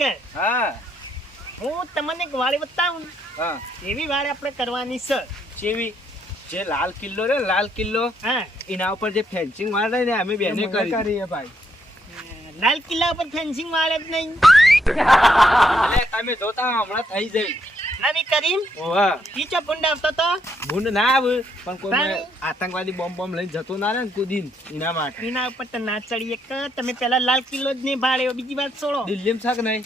કારીગર હા. હું તમને એક વાળી બતાવું હા. એવી વાળી આપણે કરવાની છે. જેવી? જે લાલ કિલ્લો રે લાલ કિલ્લો. હા. એના ઉપર જે ફેન્સિંગ વાળે ને અમે બેને કરી. કરીએ ભાઈ. લાલ કિલ્લા ઉપર ફેન્સિંગ વાળે જ નહીં. તમે જોતા હમણાં થઈ જઈ નવી કરીમ? ઓવા ઈચો ભૂંડ આવતો તો? ભૂંડ ના આવે પણ કોઈ આતંકવાદી બોમ્બ બોમ્બ લઈને જતો ના રહે ને કુદીન એના માટે. એના ઉપર તો ના ચડીએ કે તમે પેલા લાલ કિલ્લો જ નહીં ભાળ્યો બીજી વાત છોડો. દિલ્હીમાં શાક નહીં.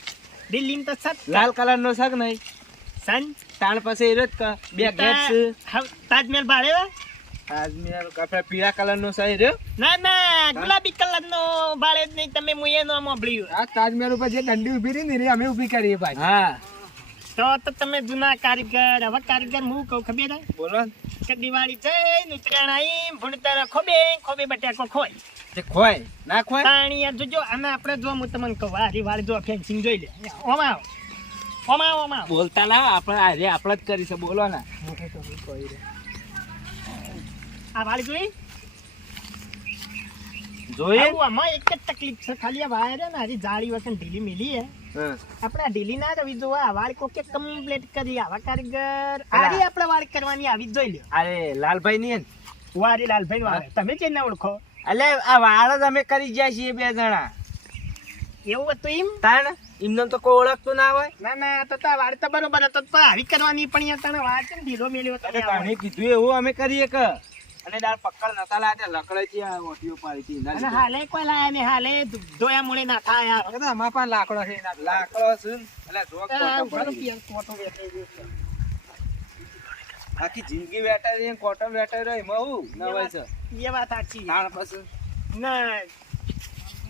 દિલ્હી તો શાક લાલ કલર નો શાક નહીં. સન? તાણ પાસે એ જ કા બે ગેટ તાજમહેલ ભાળ્યો તાજમહેલ કાફે પીળા કલર નો સહી રહ્યો. ના ના ગુલાબી કલર નો ભાડે જ નહીં તમે મુએ નો મોબળ્યું આ તાજમહેલ ઉપર જે દંડી ઊભી રહી ને એ અમે ઊભી કરીએ ભાઈ હા. તો તો તમે જૂના કારીગર હવે કારીગર હું કહું ખબર? બોલો. કે દિવાળી જઈ ઉત્તરાયણ આઈ ભૂણતર ખોબે ખોબે બટાકો ખોય. તે ખોય ના ખોય? પાણી જોજો અને આપણે જો હું તમને કહું આ વાળી જો ફેન્સિંગ જોઈ લે. ઓમાં આવો ઓમાં આવો ઓમાં બોલતા ના આપણે આજે આપણે જ કરીશું બોલો ને. આ વાળી જોઈ? જોઈ આમાં એક જ તકલીફ છે ખાલી આ વાયર ને આરી જાળી વખત ઢીલી મિલી હા. આપણે ઢીલી ના રવી જો આ વાળ કોકે કમ્પ્લીટ કરી. આવા કારીગર આરી આપણે વાળ કરવાની આવી જોઈ લ્યો. અરે લાલભાઈ ની વારી લાલભાઈ વાળ. તમે કેમ ના ઓળખો? એટલે આ વાળ જ અમે કરી ગયા છીએ બે જણા. એવું હતું એમ? તાણ એમને તો કોઈ ઓળખતું ના હોય. ના ના તો તા વાળ તો બરોબર હતો. પણ આવી કરવાની પણ તને વાળ કેમ ઢીલો મેળ્યો તને કીધું એવું અમે કરીએ કે. અને દાળ પકડ નતા લાગે લકડે આ ઓટીઓ પાડી હતી. અને હાલે કોઈ લાયા ને હાલે ધોયા મૂળે ના થાય યાર અમારા પાસે લાકડો છે લાકડો છે એટલે જોક કોટો પડી. કોટો વેટે આખી જિંદગી બેઠા રહી કોટો વેટે રહી મહુ હું નવાય છે. એ વાત સાચી. તાણ પછી? ના.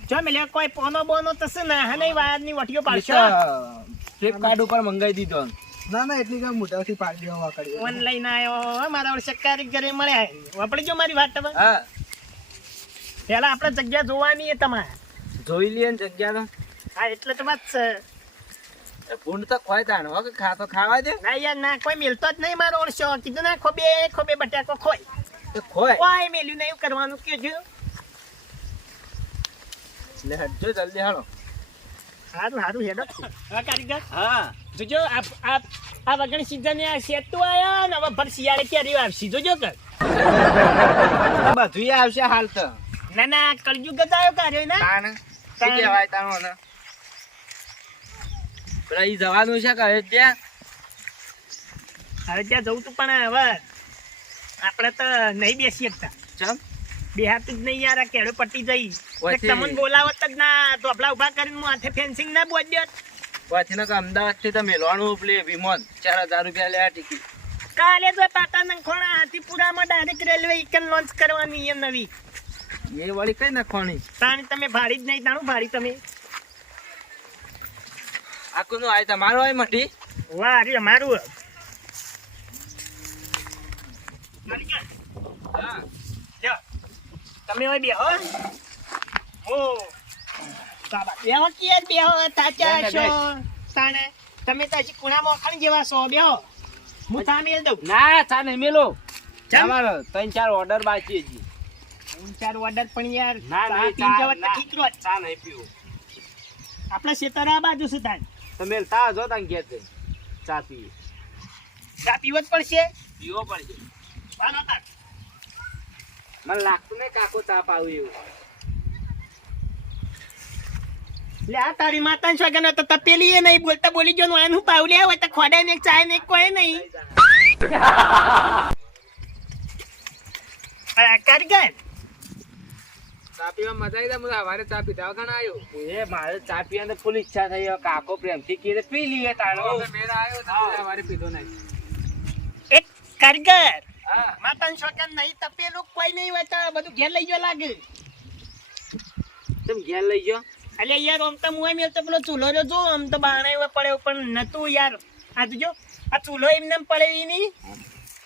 જો કોઈ પોનો બોનો થશે ના હને વાયરની વટીઓ પાડશો? ફ્લિપકાર્ટ ઉપર મંગાઈ દીધો. ના ના એટલી કઈ મોટાથી પાડી દેવા કરી ઓનલાઈન આયો. મારા ઓળશે મળે મળ્યા વાપડી જો મારી વાત તમે હા. પેલા આપણે જગ્યા જોવાની એ તમારે. જોઈ લઈએ ને જગ્યા હા એટલે તો વાત છે. તો ભૂંડ તો ખોય તાણ હો કે ખા તો ખાવા દે. ના યાર ના કોઈ મેલતો જ નહીં મારો ઓળશો કીધું ના ખોબે ખોબે બટાકો ખોય. તો ખોય? કોઈ મેલ્યું નહીં કરવાનું કે જો એટલે હટજો જલ્દી હાલો. સારું સારું હેડો. હા કારીગર. હા. જોજો આપ આપ આ વગણ સીઝન આ સેતુ આયા ને હવે ભર શિયાળે ક્યારે આવશે? જોજો કર બધું આવશે હાલ તો. ના ના કળજુગ જ આવ્યો કાર્યો ના? તાણ શું કહેવાય તાણો ને પેલા ઈ જવાનું છે કે ત્યાં? હવે ત્યાં જવું તું પણ હવે. આપણે તો નહીં બેસી શકતા ચમ? બેહાતું જ નહીં યાર આ કેળો પટી જઈ. તમને બોલાવત જ ના તો આપણા ઊભા કરીને હું હાથે ફેન્સિંગ ના બોજ દેત પછી ને અમદાવાદથી તો મેલવાનું પેલી વિમોન ચાર હજાર રૂપિયા લે ટિકિટ કાલે તો પાટા નંખોણા હાથીપુરામાં ડાયરેક્ટ રેલવે ઇકન લોન્ચ કરવાની એ નવી. એ વળી કઈ નાખવાની? તાણી તમે ભાડી જ નહીં તાણું ભાડી તમે. આખું નું આય તમારું હોય મઠી વાહ અરે અમારું. તમે હોય બેહો. સાબા બેહો કે બેહો તાચા છો તાણે તમે તો હજી કુણા મોખણ જેવા છો બેહો. હું ચા મેલ દઉં. ના ચા નહીં મેલો? તમારો ત્રણ ચાર ઓર્ડર બાકી હજી. ત્રણ ચાર ઓર્ડર પણ યાર ના નહીં પીને જવા તો ઠીક. ચા નહીં પીવું. આપણા શેતર આ બાજુ છે તાન તમે તા જો તાન કે છે ચા પી ચા પીવો જ પડશે. પીવો પડશે. હાલો તાણ. મને લાગતું નહીં કાકો ચા પાવું એવું લે આ તારી માતાને સ્વગન તો તપેલી એ નહીં બોલતા બોલી ગયો એનું પાવલે હોય તો ખોડે ને ચાય ને કોઈ નહીં. કારીગર ચા પીવા મજા આવી મને સવારે ચા પીધા ના આવ્યો. એ મારે ચા પીવાની ફૂલ ઈચ્છા થઈ કાકો પ્રેમથી કીધે પી લઈએ તાણો મેળા આવ્યો સવારે પીધો નહીં. એક કારીગર માતાને સ્વગન નહીં તપેલું કોઈ નહીં હોય તો બધું ઘેર લઈ જો લાગે. તમે ઘેર લઈ જાઓ અલે યાર આમ તો હું મેલ તો પેલો ચૂલો રહ્યો જો આમ તો બાણે પડ્યો પણ નતું યાર. આ તો જો આ ચૂલો એમને એમ પડે ઈ નહીં.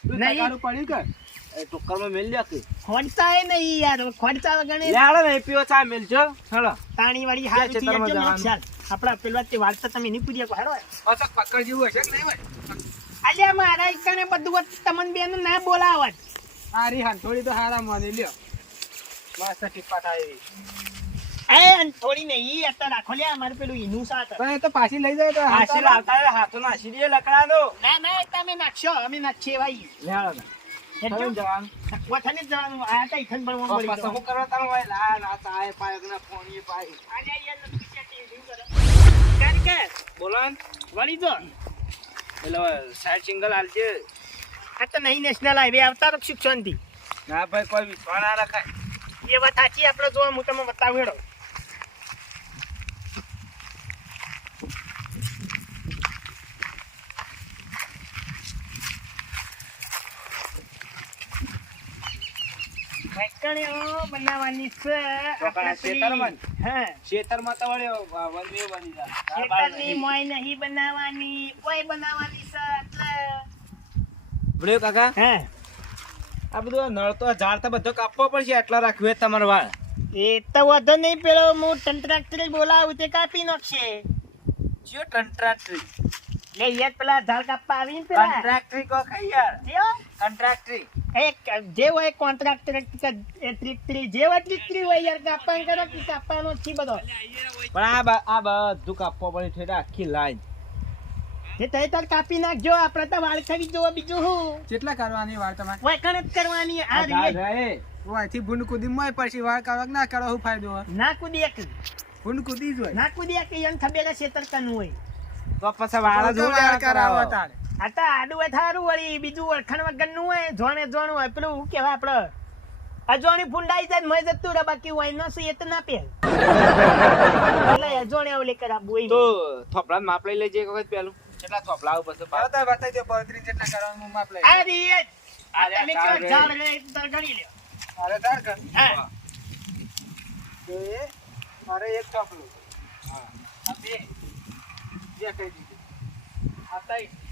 નહીં. પડ્યું કે? ટોકરમાં મેલ લ્યો કે. ખોડતા એ નહીં યાર ખોડતા વગર લે હાલો ને પીવો ચા તાણી વાળી હાલ. છે ખેતરમાં આપડા પેલા તે વાર્તા તમે નહીં પૂરી પકડ જેવું હશે કે નહીં હોય? અલ્યા મારા ઈકાને બધું વાત તમને બેન ના બોલાવત હારી હાલ થોડી તો હારા માની લ્યો મસ્ત ટીપા થાય એવી એ અને થોડી નહીં અત્યારે રાખો લે અમારે પેલું ઈનું સાથ તો પાછી લઈ જાય તો હાસી લાવતા હાથો નાસી દે લકડાનો. ના ના તમે નાખશો અમે નાખીએ ભાઈ લે હાલો તો. હેડજો. કયું જવાનું? જવાનું આ તો ઈથન ભણવા મળી પછી શું કરવા તારું હોય? લા, ના, ચાય પાય કે ના, પોણીએ પાય. બોલો ને. વળી જો પેલો side સિંગલ હાલજે. આ તો નહીં નેશનલ હાઈવે આવતા તો શાંતિ ના ભાઈ કોઈ વિશ્વાસ ના રખાય. એ વાત સાચી આપણે જો હું તમને બતાવું હેડો. બનાવવાની છે આપણે ખેતરમાં? હા. ખેતરમાં તો વળી બની જા ખેતરની મોય નહીં બનાવવાની કોઈ બનાવવાની છે એટલે ભૂલ્યો કાકા હે. આ બધું નળ તો ઝાડ તો બધો કાપવો પડશે એટલા રાખ્યો તમારો વાળ. એ તો વધુ નહીં પેલો હું ટંટ્રાક્ટરી બોલાવું તે કાપી નાખશે. જો ટ્રાક્ટરી લે યાર પેલા ઝાડ કાપવા આવીને પેલા. કોન્ટ્રાક્ટરી કો કઈ યાર? કોન્ટ્રાક્ટરી એક જે હોય કોન્ટ્રાક્ટર જે હોય ત્રીકરી હોય યાર કાપવાનું કરો કે કાપવાનો છે બધો. પણ આ આ બધું કાપવો પડે છે આખી લાઈન. જે તઈ તર કાપી નાખજો આપણે તો વાળ ખાવી જોવો બીજું હું કેટલા કરવાની વાળ તમારે? વખણ જ કરવાની આ રીએ વાયથી ભૂંડ કુદી મોય પછી વાળ કરવા ના કરો હું ફાયદો હોય? ના કુદી એક. ભૂંડ કુદી જ હોય. ના કુદી એક યન થબેલા છે કનું હોય. તો પછી વાળ જો વાળ કરાવો. તારે. આ તો આડું હોય થારું વળી બીજું વળખણ વગરનું હોય જોણે જોણું હોય. પેલું શું કહેવાય આપણે અજવાણી ફૂંડાઈ જાય ને મય જતું રે બાકી હોય ન એ એત ના પેલ એટલે અજવાણી આવું લેકર આપવું હોય. તો થોપડા માપ લઈ લેજે એક વખત પેલું કેટલા થોપલા આવું પછી ચાલો તો બતાવી દો બત્રીસ જેટલા કરવાનું હું માપ લઈ. આ જ. આ તમે કે જાળ રે તાર ગણી લ્યો. અરે તાર ગણ. હા. તો એ મારે એક ચોપડું આ બે. જે કહી દીધું. આ ત્રણ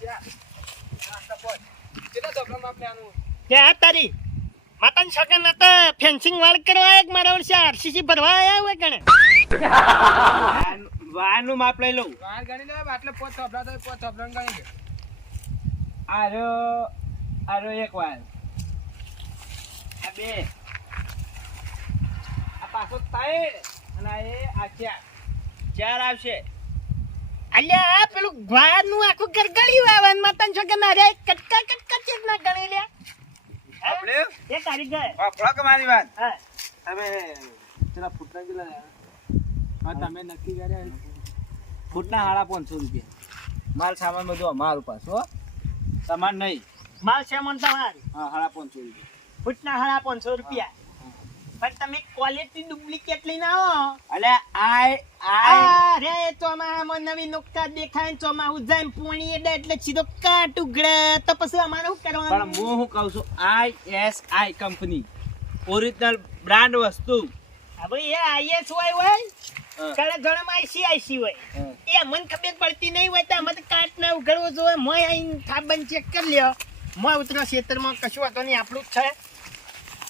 તો તે તારી માતાની સગન હતા ફેન્સિંગ વાળ કરવા એક મારા વર્ષે આરસીસી ભરવા આયા હોય કણે? વાળનું માપ લઈ લઉં. વાર ગણી લે એટલે પોત ચોપડા તો પોત ગણી લે. આરો આરો એક વાર આ બે. આ પાછો ત્રણ અને એ આ ચાર ચાર આવશે. અલ્યા આ પેલું વાળનું આખું ગરગડ્યું આવે ને કે સગન અરે કટકા કટકા ચેક ના ગણી લે આપણે? એ કારીગર વાપરો કે મારી વાત. હા. તમે પેલા ફૂટના કેટલા હા તમે નક્કી કર્યા ફૂટના હાડા પાંચસો રૂપિયા. માલ સામાન બધો અમારું પાછું હો. તમાર નહીં. માલ છે મન તમારું હા હાડા પાંચસો રૂપિયા. ફૂટના હાડા પાંચસો રૂપિયા. પણ તમે ક્વોલિટી ડુપ્લિકેટ લઈને આવો. અલે આય આય. અરે ચોમાહામાં નવી નુક્તા દેખાય ચોમાહું જાય પોણી એડે એટલે સીધો કાટ ઉગડે તો પછી અમારે શું પણ કરવાનું હું શું કહું છું? I S I company. Original brand વસ્તુ. હવે એ આઈએસ હોય હોય. કાલે જણામાં આઈસીઆઈસી હોય. એ મને ખબર પડતી નહીં હોય તો અમે તો કાટ ના ઉઘડવો જોઈએ. મોય આઈને થાબન ચેક કરી લ્યો. મોય ઉતરો ક્ષેત્રમાં કશું વાતો નહીં આપણું જ છે.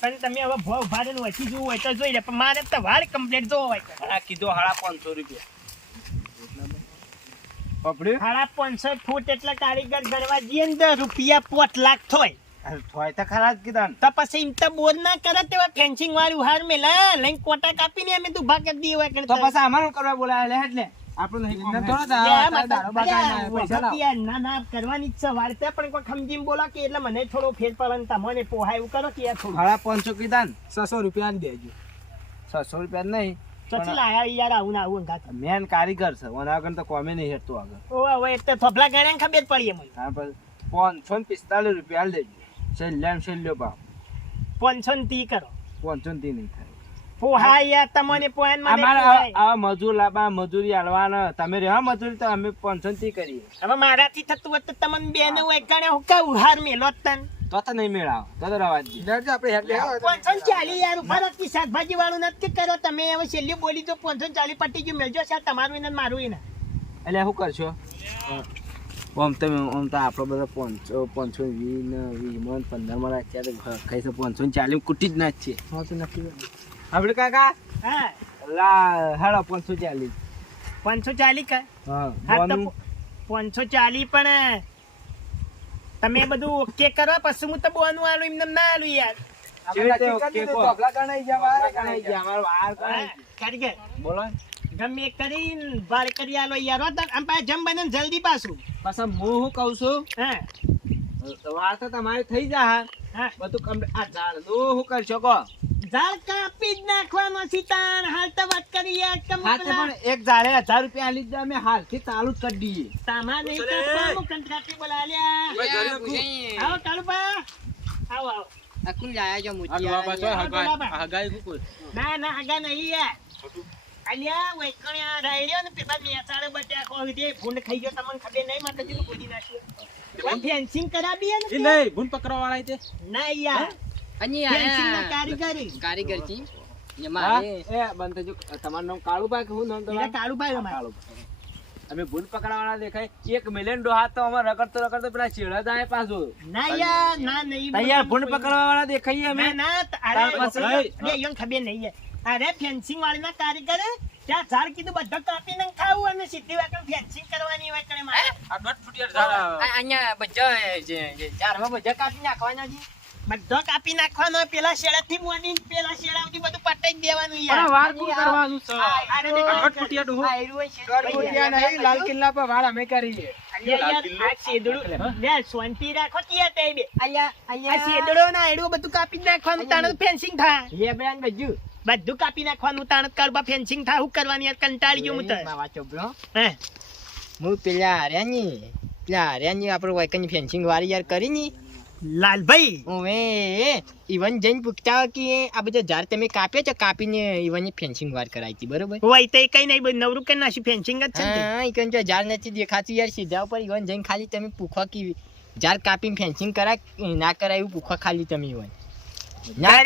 પણ તમે હવે ભાવ ભારે ઓછી જોવું હોય તો જોઈ લે પણ મારે તો વાળ કમ્પ્લીટ જોવો હોય. આ કીધું હાડા પાંચસો રૂપિયા. સાડા પાંચસો ફૂટ એટલે કારીગર ગણવા જઈએ ને તો રૂપિયા પોત લાખ થોય. થોય તો ખરા જ કીધા ને. તો પછી એમ તો બોર ના કરે તેવા ફેન્સિંગ વાળું હાર મેલા લઈને કોટા કાપીને અમે તું ભાગ દી હોય તો પછી અમારું કરવા બોલાવે? એટલે કરવાની જ છે. પણ કોઈ ખમજીમ બોલા કે એટલે મને થોડો ફેર પડવાનું તમને પોહા એવું કરો કે યાર થોડું. પાંચસો કીધા ને. છસો રૂપિયા દેજો. છસો રૂપિયા નહીં ચચી આયા યાર આવું ના આવું અંગાત. મેન કારીગર છે. ઓના આગળ તો કોમે નહીં હેઠતું આગળ. ઓવે હવે એક તો ગણ્યા ને ખબર પડી મને હા પાંચસો ને પિસ્તાલીસ રૂપિયા હાલ દેજો. છેલ્લે ને છેલ્લો ભાવ. પાંચસો ને તી કરો. પાંચસો ને તી નહીં થાય. પોહાય યાર તમને પોહાય અમારે. મજૂર લાવવા મજૂરી હાલવાના તમે રહ્યા મજૂરી તો અમે પાંચસો ને કરીએ. હવે મારાથી થતું હોત તો તમને બે ને હું કહું હાર મેલો તને. તો તો નહીં મેળાવો. તો તો રવા દે. લેજો આપણે હેડ લેવા હોય તો. પાંચસો ને ચાલી યાર ઊભા રહો શાકભાજી વાળું નથી કરો. તમે હવે છેલ્લી બોલી તો પાંચસો ને ચાલી પટી ગયું. મેળજો સાહેબ તમારું એને ને મારું એને એટલે શું કરશો? ઓમ તમે ઓમ તો આપણો બધો પાંચસો પાંચસો વીસ ને વીસમાં પંદરમાં રાખ્યા તો ખાઈ પાંચસો ચાલીસ કુટી જ ના છે નક્કી આપણે કાકા? હા. લા હાડો પાંચસો ચાલીસ. પાંચસો ચાલીસ કા હા હા તો પાંચસો ચાલીસ પણ તમે બધું ઓકે કરો પછી હું તો બોનું આલું એમને ના આલું યાર. હા, ગમે કરીને બાર કરી આલો યાર આમ પાછા જમ બને જલ્દી પાછું. પાછા હું શું કહું છું? હા. વાત તો તમારી થઈ જા હા. બધું આ ઝાડનું શું કરશો કહો? ઝાડ કાપી જ નાખવાનો સીતાન હાલ તો વાત કરી યાર કમ પણ એક ઝાડે હજાર રૂપિયા લીધે અમે હાલથી ચાલુ જ કરી દઈએ. સામાન નહીં કાપવાનું કંટ્રાક્ટર બોલાવ્યા. આવો કાળુબા આવો આવો. ના ના હગા નહીં યાર. અલ્યા વૈકણ્યા રાયડ્યો ને પેલા મેસાડે બટ્યા કો દે ભૂંડ ખાઈ ગયો તમને ખબર નહીં માતા જીનું ગોદી નાખ્યો ફેન્સિંગ કરાવી ને તે? નહીં ભૂન પકડવા વાળા તે. ના યાર. ના કારીગરી. કારીગર છી હા? એ બંધ થજો તમારું નામ કાળુભાઈ કે શું નામ તમારું? કાળુભાઈ કાળુભાઈ. અમે ભૂન પકડવા વાળા દેખાય. એક મિલિયન ડોહા તો અમે રગડતો રગડતો પેલા ચેડા જાય પાછું. ના યાર નહીં દેખાઈએ અમે? અરે નહીં. અરે ફેન્સિંગ કારીગરે ત્યાં ઝાડ કીધું બધો કાપીને ખાવું અને સીધી વાકણ ફેન્સિંગ કરવાની હોય કણે મારે. આ દોઢ ફૂટિયા ઝાડ અહીંયા બધા જે બધા કાપી નાખવાના છે. બધો કાપી નાખવાનો પેલા શેડાથી મોડી પેલા શેડા સુધી બધું પટાઈ દેવાનું પણ યાર વાર કોણ કરવાનું છે? અરે બે આ ફૂટિયા ડો ઘટ. ગરગોટિયા નહીં, લાલ કિલ્લા પર વાર અમે કરીએ ને બધું કાપી નાખવાનું તાણ ફેન્સિંગ થાય. લેબડા ને બધું બધું કાપી નાખવાનું તાણ કરવા ફેન્સિંગ થાય હું કરવાની યાર કંટાળી ગયો હું. હે? હું પેલા પેલા હાર્યાની આપણે ફેન્સિંગ વાળી યાર કરી ની. લાલભાઈ! હું એ ઈવન જઈને પૂછતા કે આ બધા ઝાડ તમે કાપ્યા છે? કાપીને ઈવન ફેન્સિંગ વાર કરાવી હતી બરોબર? હોય તો કઈ નહીં બધું નવરું કે નાશી ફેન્સિંગ જ છે હા જો ઝાડ નથી દેખાતી યાર સીધા ઉપર ઈવન જઈને ખાલી તમે પૂછો કે ઝાડ કાપીને ફેન્સિંગ કરા ના કરાય એવું પૂછો ખાલી તમે ઈવન. ના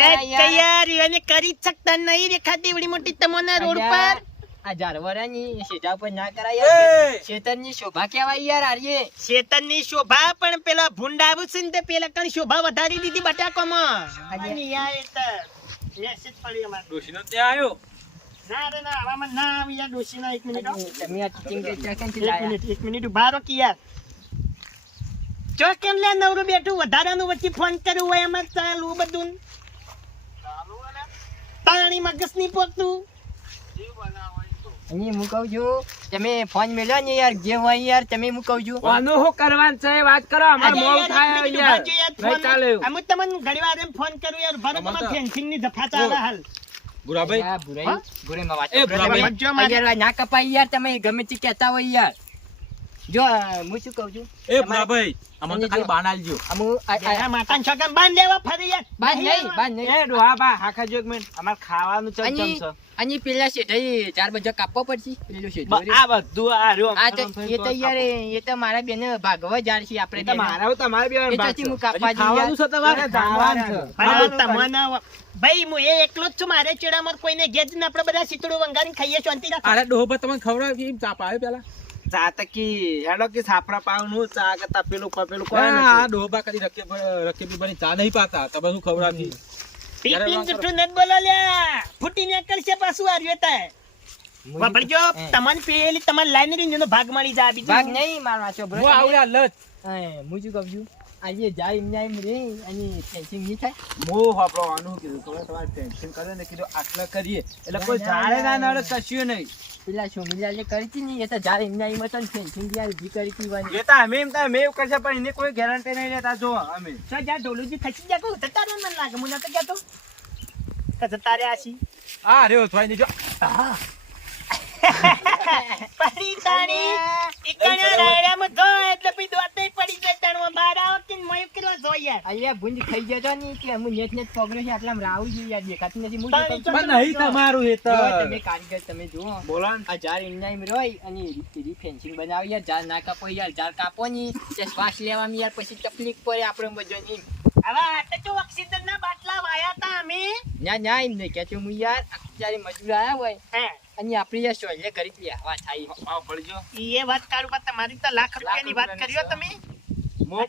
યાર. એને કરી જ શકતા નહીં દેખાતી એવડી મોટી તમોના રોડ પર. આ ઉપર ના કરાય યાર. ખેતરની શોભા કહેવાય યાર આર્યે શેતનની શોભા પણ પેલા ભૂંડા આવું છે ને તે પેલા કણ શોભા વધારી દીધી બટાકોમાં. અને યાર એ તો પડી અમારે. ના રે ના આવામાં ના આવી યાર ડોશીના એક મિનિટ તમે આ teaching teacher કેમથી એક મિનિટ એક મિનિટ ઊભા રહો કે યાર. જો કેમ લે નવરું બેઠું વધારાનું વચ્ચે ફોન કર્યું હોય એમાં ચાલુ બધું. પાણી મગજની પોકતું અને હું કહું છું તમે ફોન મેળ્યો ને યાર જે હોય યાર તમે હું કહું છું આનું શું કરવાનું છે? વાત કરો અમાર અરે થાય યાર. નહીં ચાલે. અમે તમને ઘણી વાર એમ ફોન કરું યાર તો- ફેન્સિંગની જફા ચાલે હાલ. ગુરાભાઈ ગુરાઈ ભુરાઈ, ભુરાઈમાં વાત એ કરો. ભુરાભાઈ. મારે- યાર, ના કપાય યાર તમે ગમે તે કહેતા હોય યાર. જો હું શું કહું છું? એ તમારે- અમને તો ખાલી બાણ આલજો. આમ આ- આ- આ બાંધ દેવા ફરી યાર. બાંધ નહીં, બાંધ નહીં. એ ડોહા બા હાખા જો એક મિનિટ. અમારે ખાવાનું ચમચમ અને- છે. અને પેલા શેઠાઈ ચાર બધા કાપવો પડશે. પેલો શેઠો આ બધું આ રહ્યો આ તો એ તો યાર એ તો મારા બેન ભાગવા જાર છે આપણે તો મારા તમારા તમારે બે એ હું કાપવા હજી ખાવાનું છે તમારે? જાણવાનું છે. તમને ભાઈ હું એ એકલો જ છું. મારે ચેડામાં કોઈને ઘેર આપણે બધા શીતળું વંગારીને ખાઈએ શાંતિ રાખો. અરે ડોહો તમને ખવડાવ એમ ચાપ આવે પેલા? ચા હેડો કે સાપરા પાવનું ચા કે તપેલું પપેલું કોઈ આ નથી. ડોહો રકે રકે બની ચા નહીં પાતા તમે શું ખવડાવતી પીપીન જૂઠું નથી બોલો લ્યા ફૂટી નીકળશે પાછું આ હું વાપરજો તમને પેલી તમારે લાઈન રહી ભાગ મળી જાય બીજું. ભાગ નહીં મારવા છો હું આવડ્યા લત હે, હું શું કહું છું? આજે જાય એમ રે અને ફેન્સિંગ નહીં થાય. હું વાપરવાનું કીધું તમે તમારે ફેન્સિંગ કરે ને કીધું આટલા કરીએ. એટલે કોઈ જાણે ના નડે કશું નહીં. પેલા સોમીલાલે કરી હતી ને એ તો જ્યારે એમના એમ હતા ને ફેન્સિંગ યાર ઊભી કરી હતી વાની. એ તો અમે એમ તો અમે એવું કરશે પણ એને કોઈ ગેરંટી નહીં લેતા જો અમે. તો જ્યાં ઢોલુજી ખસી જાય જતા રહે મને લાગે મને તો જતો કે જતા રહ્યા છીએ. આ રહ્યો થોઈ ને જો પરી તાણી ઈકણા રાયડામાં મધો એટલે પછી જો યાર. અહીંયા ભૂંજ ખાઈ જતો ને કે હું નેટ નેટ પગડ્યો છે આટલામાં રાવું જોઈએ યાર દેખાતું નથી. હું શું કહું છું? પણ નહીં તમારું એ તો. તમે કારીગર તમે જુઓ. બોલો આ ઝાડ એમના રોય અને એરી ફેન્સિંગ બનાવી યાર. ઝાડ ના કાપો યાર ઝાડ કાપો ની તે શ્વાસ લેવામાં યાર પછી તકલીફ પડે આપણે બધાની. હવે આ તો ઓક્સિજન ના બાટલા વાયા તા અમે. ના ના એમ નહીં કહેતો હું યાર. જ્યારે મજૂર આવ્યા હોય હે. અને આપણી યાર સોલે કરી લે હવા થાય. પડજો એ વાત કાઢું તમારી તો લાખ રૂપિયાની વાત કર્યો તમે. મોં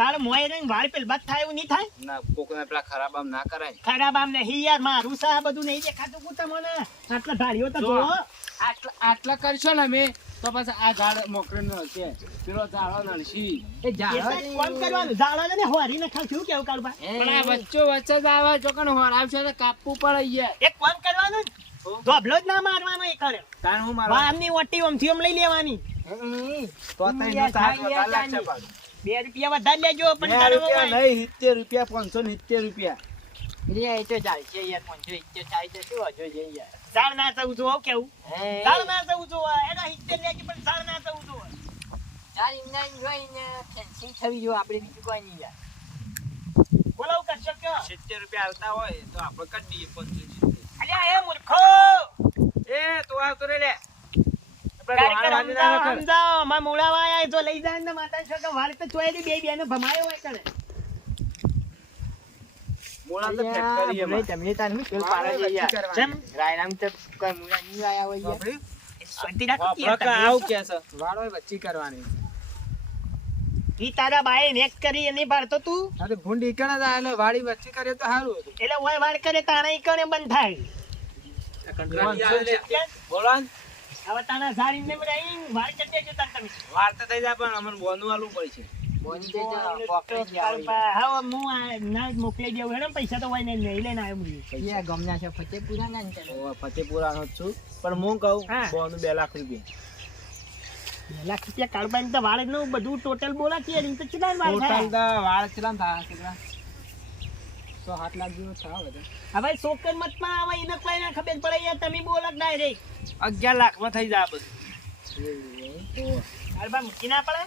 ખાવ. ઝાડ મોય પેલ બાદ થાય એવું નહીં થાય? ના કોકને પેલા ખરાબ આમ ના કરાય. ખરાબ આમ નહીં. યાર મારું સા બધું નહીં દેખાતું કુ તમને? આટલા ધાર્યો તો જો. આટલા આટલા કરશો ને અમે તો પછી આ ઝાડ મોકરે નળશે પેલો ઝાડો નળશી એ ઝાડ કોણ કરવાનું? ઝાડો ને હોરી ને ખાશું કેવું કાળબા પણ આ વચ્ચો વચ્ચે જ આવે જો કણ હોરાવશે તો કાપવું પડે યાર. એક કોમ કરવાનું? ધોબલો જ ના મારવાનો એ કરે. તાણ હું મારવા આમની ઓટી ઓમથી ઓમ લઈ લેવાની. તો તઈનો સાત વધારે લાગશે પાછું. બે રૂપિયા વધારે લેજો પણ બે રૂપિયા નહીં સિત્તેર રૂપિયા પાંચસો સિત્તેર રૂપિયા. એ તો ચાલશે યાર પંચો ઇચ્છો થાય શું હજુ છે યાર. ઝાડ ના થવું જોવો કેવું? હે. ના થવું જોવો એના હિત્તેર લેજે પણ ઝાડ ના થવું જોવો ચાર એમના એમ જોઈને ફેન્સિંગ થવી જો આપણે બીજું કોઈ નહીં યાર. બોલાવ કરશો કે સિત્તેર રૂપિયા આવતા હોય તો આપણે કરી દઈએ સિત્તેર અલ્યા એ મૂર્ખો! એ તું આવતો રે લે. સમજાવો સમજાવો. મૂળાવા આયા તો લઈ જાય ને માતા છો વાળ તો ચોયલી બે બેનો ભમાયો હોય કણે મોળા તો ફેટ કરીએ આપણે તમને તાર હું પેલું પાડો છે જેમ રાયરામ તો કોઈ મુરા નહીં આયા હોય યાર. શાંતિ રાખો કે આપણે તમે. કે છે? વાળો વચ્ચી કરવાની. ઈ તારા બાએ નેક કરી એની પાડતો તું? અરે ભૂંડ જ આયેલો વાળી વચ્ચી કરે તો સારું હતું. એટલે ઓય વાળ કરે તાણા ઈ કણે બંધ થાય. બોલો ને. હવે તાના સારી ઇને રહી વાળ કરી દેજો તાર તમે. વાર તો થઈ જાય પણ અમને બોનું આલવું પડશે ના ને છે ફતેપુરા નો ને છું. પણ હું કહું હા. બોનું બે લાખ રૂપિયા. બે લાખ રૂપિયા કાળબાઈ તો વાળનું બધું ટોટલ બોલા વાળ ટોટલ વાળ કેટલા થાય કેટલા? સો હાથ લાખ થાય બધા હવે સોકર મતમાં આવે એને કોઈ ના ખબર પડે યાર તમે બોલો ડાયરેક્ટ અગિયાર લાખમાં થઈ જા બધું. કાળબા મૂકી ના પડે.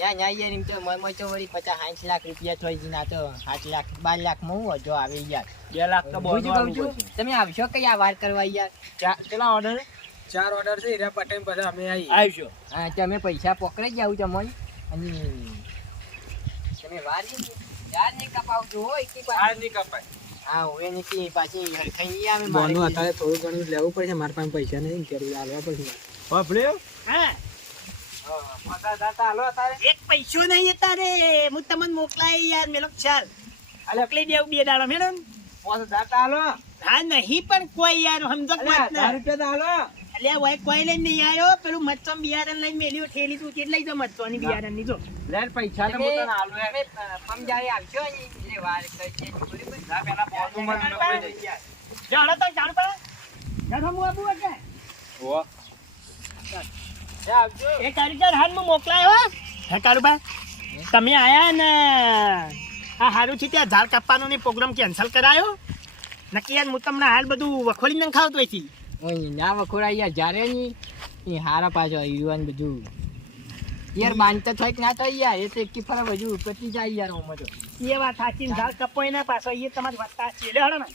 યા યા યાર એમ તો મય મય તો વળી પચાસ સાઠ લાખ રૂપિયા થઈ ગઈ ના તો આઠ લાખ બાર લાખમાં હું જો આવે યાર. બે લાખ તો બીજું કહું છું તમે આવશો કયા આ વાર કરવા યાર? કેટલા ઓર્ડર ચાર ઓર્ડર છે એના પટેલ પછી અમે આવી આવશો. હા તમે પૈસા પકડાઈ જાવ તમને. અને તમે વાર યાર નહીં કપાવજો હો એક એક નહીં કપાય. હા હવે નથી પાછી હરખાઈ આવે મારે અત્યારે થોડું ઘણું લેવું પડશે મારા પાસે પૈસા નહીં ત્યારે લાવવા પડશે. બાપડ્યો હા. પચાસ હજાર અત્યારે. એક પૈસો નહીં અત્યારે. હું તમને મોકલાય યાર મેલો ચાલ. મોકલી દેવું બે દાડો મેડમ પાંચ હજાર તો હા નહીં પણ કોઈ યાર સમજો હજાર રૂપિયા તો અલ્યા ભાઈ કોઈ લઈને નહીં આવ્યો પેલું મચ્છમ બિયારણ લઈને મેલ્યો ઠેલી તું કેટલી જો મચ્છો ની. બિયારણની જો. લેર પૈસા તો મોટા આલું તમે યાર. આવશો એટલે વાર કરશે બરોબર પૈસા પેલા મને નોકરી દઈ યાર. જાણો તો જાણ પર જાણો હું આબુ કે ઓ એ કારીગર હાલ હું મોકલાયો હો. હે કારુબા તમે આયા ને આ હારું છે ત્યાં ઝાડ કાપવાનો ની પ્રોગ્રામ કેન્સલ કરાયો? નક્કી યાર હું તમને હાલ બધું વખોડી ને ખાવતો હોય ઓય ના વખોડા યાર જ્યારે ની હારા પાછો યુવાન બધું. યાર બાંધતા થાય કે ના થાય યાર એ તો એક ફરા બધું પતી જાય યાર ઓમાં તો. એ વાત સાચી ઝાડ કપાય ના પાછો એ તમારી વાત સાચી એટલે ને.